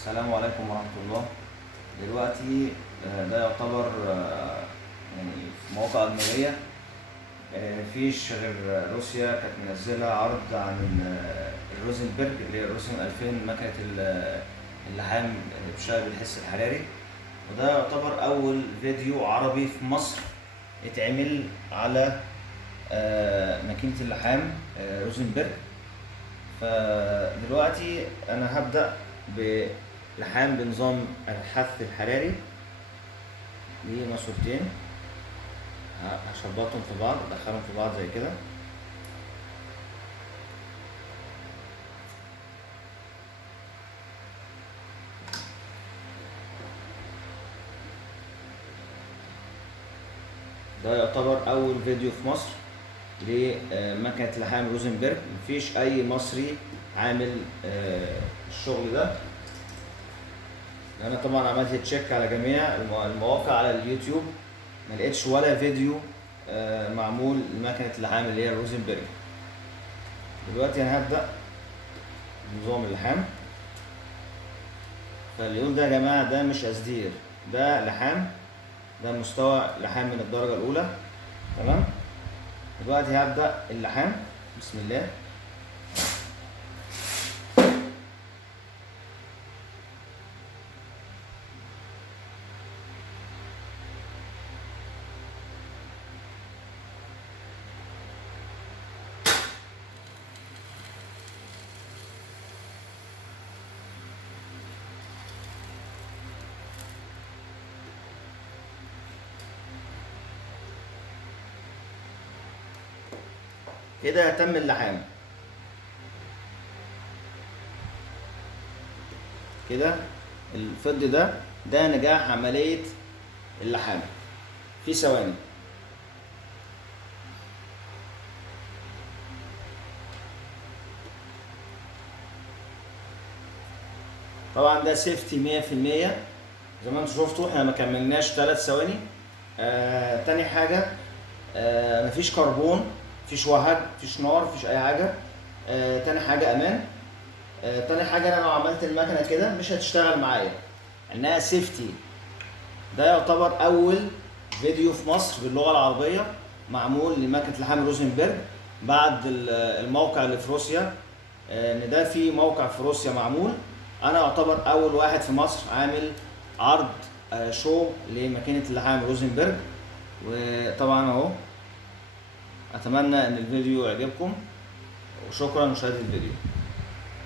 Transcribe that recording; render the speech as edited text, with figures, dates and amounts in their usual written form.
السلام عليكم ورحمة الله. دلوقتي ده يعتبر يعني في مواقع أجنبية. مفيش غير روسيا كانت منزلة عرض عن الروزنبرج اللي هي الروزن 2000 مكنة اللحام اللي بتشتغل بالحس الحراري. وده يعتبر أول فيديو عربي في مصر اتعمل على ماكينة اللحام روزنبرج. فدلوقتي أنا هبدأ بلحام بنظام الحث الحراري. دي ماسورتين هشبطهم في بعض، ادخلهم في بعض زي كده. ده يعتبر اول فيديو في مصر لمكنة لحام روزنبرج. مفيش اي مصري عامل الشغل ده. انا طبعا عملت تشيك على جميع المواقع على اليوتيوب، ما لقيتش ولا فيديو معمول لمكنة اللحام اللي هي روزنبرج. دلوقتي انا هبدأ نظام اللحام. فاللي يقول ده يا جماعة ده مش أسدير، ده لحام، ده مستوى لحام من الدرجة الأولى. تمام. دلوقتي هبدأ اللحام. بسم الله. كده تم اللحام. كده الفض ده نجاح عملية اللحام في ثواني. طبعا ده سيفتي 100%. زي ما انتم شفتوا احنا ما كملناش 3 ثواني. تاني حاجة مفيش كربون، مفيش وهج، مفيش نار، مفيش اي حاجة. تاني حاجة امان. تاني حاجة انا لو عملت المكنة كده مش هتشتغل معايا، انها سيفتي. ده يعتبر اول فيديو في مصر باللغة العربية معمول لمكنة لحام روزنبرج بعد الموقع اللي في روسيا. ان ده في موقع في روسيا معمول. انا اعتبر اول واحد في مصر عامل عرض شو لماكينة اللحام روزنبرج. وطبعا اهو اتمنى ان الفيديو يعجبكم، وشكرا لمشاهدة الفيديو.